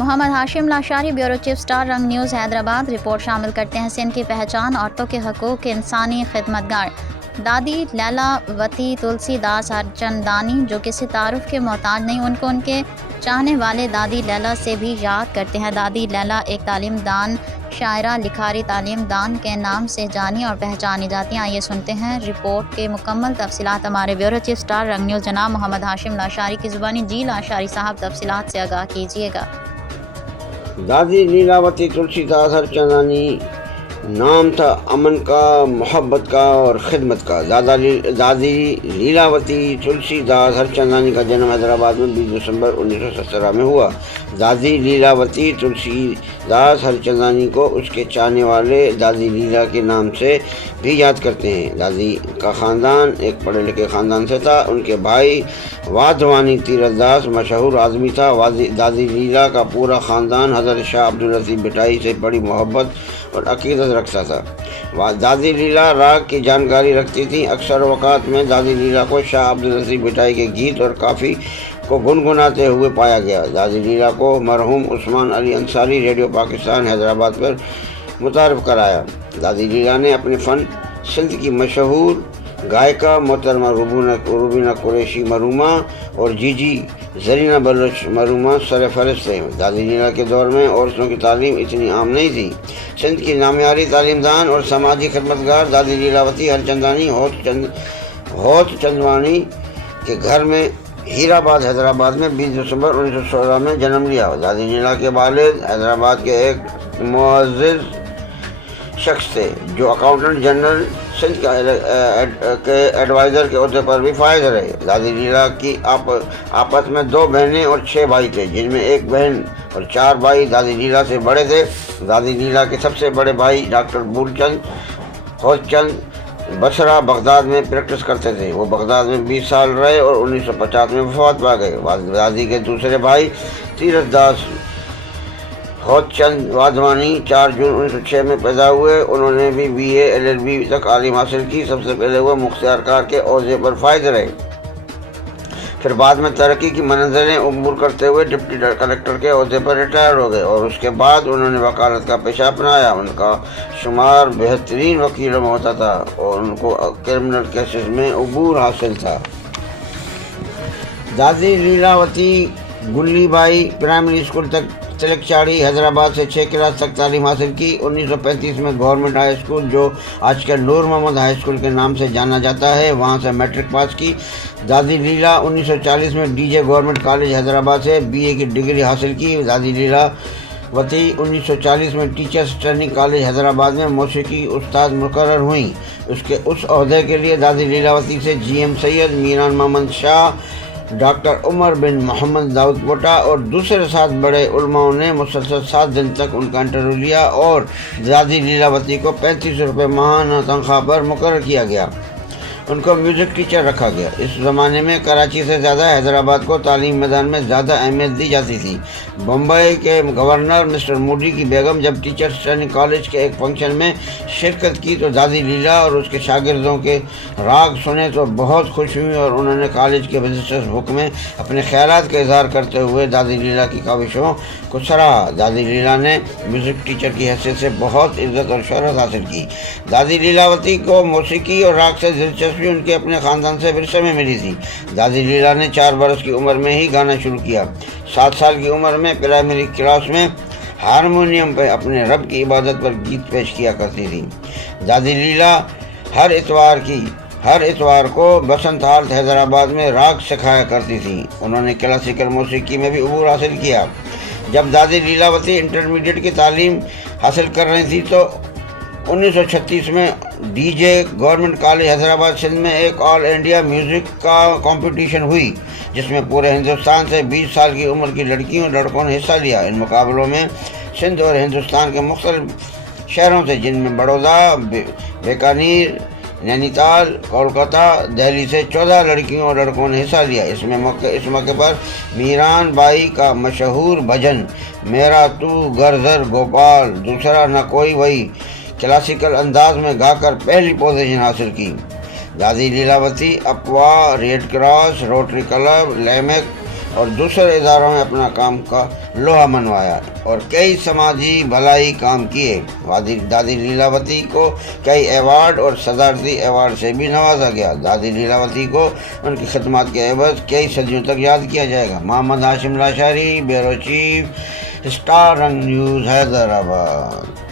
محمد ہاشم Lashari, bureau chief, star رنگ news, Hyderabad. Report شامل کرتے ہیں سندھ کی پہچان، عورتوں کے حقوق کے انسانی خدمتگار دادی لیلاوتی تلسی داس ہرچندانی، جو کسی تعارف کے محتاج نہیں، ان کو ان کے چاہنے والے دادی لیلا سے بھی یاد کرتے ہیں۔ دادی لیلا ایک تعلیم دان شاعرہ، لکھاری، تعلیم دان کے نام سے جانی اور پہچانی جاتی ہیں۔ آئیے سنتے ہیں رپورٹ کے مکمل تفصیلات ہمارے بیورو چیف، اسٹار رنگ نیوز، جناب محمد ہاشم لاشاری کی زبانی۔ جی لاشاری صاحب، تفصیلات سے آگاہ کیجیے گا۔ دادی لیلاوتی تلسی داس ہرچندانی نام تھا امن کا، محبت کا اور خدمت کا۔ دادی لیلاوتی تلسی داس ہرچندانی کا جنم حیدرآباد میں 20 دسمبر 1917 میں ہوا۔ دادی لیلاوتی تلسی داس ہرچندانی کو اس کے چاہنے والے دادی لیلا کے نام سے بھی یاد کرتے ہیں۔ دادی کا خاندان ایک پڑھے لکھے خاندان سے تھا۔ ان کے بھائی وادھوانی تیرتھ داس مشہور آدمی تھا۔ دادی لیلا کا پورا خاندان حضرت شاہ عبداللطیف بٹائی سے بڑی محبت اور عقیدت رکھتا تھا۔ دادی لیلا راگ کی جانکاری رکھتی تھیں۔ اکثر اوقات میں دادی لیلا کو شاہ عبداللطیف بٹائی کے گیت اور کافی کو گنگناتے ہوئے پایا گیا۔ دادی لیلا کو مرحوم عثمان علی انصاری ریڈیو پاکستان حیدرآباد پر متعارف کرایا۔ دادی لیلا نے اپنے فن سندھ کی مشہور گائیکا محترمہ روبینہ قریشی مرحومہ اور جی جی زرینہ بلوچ مرحومہ سر فہرست ہیں۔ دادی لیلا کے دور میں عورتوں کی تعلیم اتنی عام نہیں تھی۔ سندھ کی نامیاری تعلیم دان اور سماجی خدمتگار دادی لیلاوتی ہرچندانی ہوت چندوانی کے گھر میں ہیرآباد حیدرآباد میں 20 دسمبر 1916 میں جنم لیا۔ دادی لیلا کے والد حیدرآباد کے ایک معزز شخص تھے جو اکاؤنٹنٹ جنرل سندھ کے ایڈوائزر کے عہدے پر بھی فائز رہے۔ دادی لیلا کی آپس میں 2 بہنیں اور 6 بھائی تھے، جن میں 1 بہن اور 4 بھائی دادی لیلا سے بڑے تھے۔ دادی لیلا کے سب سے بڑے بھائی ڈاکٹر ہوت چند بصرہ بغداد میں پریکٹس کرتے تھے۔ وہ بغداد میں 20 سال رہے اور 1950 میں وفات پا گئے۔ دادی کے دوسرے بھائی تیرتھ داس ہوت چند وادھوانی 4 جون 1906 میں پیدا ہوئے۔ انہوں نے بھی BA LLB تک تعلیم حاصل کی۔ سب سے پہلے وہ مختار کار کے عہدے پر فائز رہے، پھر بعد میں ترقی کی منزلیں عبور کرتے ہوئے ڈپٹی کلکٹر کے عہدے پر ریٹائر ہو گئے اور اس کے بعد انہوں نے وکالت کا پیشہ اپنایا۔ ان کا شمار بہترین وکیلوں میں ہوتا تھا اور ان کو کرمنل کیسز میں عبور حاصل تھا۔ دادی لیلاوتی گلی بائی پرائمری اسکول تک تلکچاڑی حیدرآباد سے 6 کلاس تک تعلیم حاصل کی۔ 1935 میں گورنمنٹ ہائی اسکول، جو آج کل نور محمد ہائی اسکول کے نام سے جانا جاتا ہے، وہاں سے میٹرک پاس کی۔ دادی لیلا 1940 میں DJ گورنمنٹ کالج حیدرآباد سے BA کی ڈگری حاصل کی۔ دادی لیلاوتی 1940 میں ٹیچرز ٹریننگ کالج حیدرآباد میں موسیقی استاد مقرر ہوئیں۔ اس عہدے کے لیے دادی لیلاوتی سے GM سید، میران محمد شاہ، ڈاکٹر عمر بن محمد داؤد کوٹا اور دوسرے 7 بڑے علماء نے مسلسل 7 دن تک ان کا انٹرویو لیا اور دادی لیلاوتی کو 3500 روپے ماہانہ تنخواہ پر مقرر کیا گیا۔ ان کو میوزک ٹیچر رکھا گیا۔ اس زمانے میں کراچی سے زیادہ حیدرآباد کو تعلیم میدان میں زیادہ اہمیت دی جاتی تھی۔ بمبئی کے گورنر مسٹر موڈی کی بیگم جب ٹیچرز ٹریننگ کالج کے ایک فنکشن میں شرکت کی تو دادی لیلا اور اس کے شاگردوں کے راگ سنے تو بہت خوش ہوئی اور انہوں نے کالج کے وزٹرز بک میں اپنے خیالات کا اظہار کرتے ہوئے دادی لیلا کی کاوشوں کو سراہا۔ دادی لیلا نے میوزک ٹیچر کی حیثیت سے بہت عزت اور شہرت حاصل کی۔ دادی لیلاوتی کو موسیقی اور راگ سے دلچسپی ان کے اپنے خاندان سے ورثے میں ملی تھی۔ دادی لیلا نے 4 برس کی عمر میں ہی گانا شروع کیا۔ 7 سال کی عمر میں پرائمری کلاس میں ہارمونیم پہ اپنے رب کی عبادت پر گیت پیش کیا کرتی تھی۔ دادی لیلا ہر اتوار کو بسنت ہال حیدرآباد میں راگ سکھایا کرتی تھیں۔ انہوں نے کلاسیکل موسیقی میں بھی عبور حاصل کیا۔ جب دادی لیلاوتی انٹرمیڈیٹ کی تعلیم حاصل کر رہی تھی تو 1936 میں DJ government college Hyderabad Sindh میں ایک آل انڈیا میوزک کا کمپٹیشن ہوئی، جس میں پورے ہندوستان سے 20 سال کی عمر کی لڑکیوں اور لڑکوں نے حصہ لیا۔ ان مقابلوں میں سندھ اور ہندوستان کے مختلف شہروں سے، جن میں بڑودہ، بیکانیر، نینی تال، کولکاتہ، دہلی سے 14 لڑکیوں اور لڑکوں نے حصہ لیا۔ اس موقع پر میران بائی کا مشہور بھجن میرا تو گرزر گوپال دوسرا نہ کوئی وہی کلاسیکل انداز میں گا کر پہلی پوزیشن حاصل کی۔ دادی لیلاوتی اپوا، ریڈ کراس، روٹری کلب، لیمک اور دوسرے اداروں میں اپنا کام کا لوہا منوایا اور کئی سماجی بھلائی کام کیے۔ دادی لیلاوتی کو کئی ایوارڈ اور صدارتی ایوارڈ سے بھی نوازا گیا۔ دادی لیلاوتی کو ان کی خدمات کے عوض کئی صدیوں تک یاد کیا جائے گا۔ محمد ہاشم لاشاری، بیورو چیف، اسٹار رنگ نیوز، حیدرآباد۔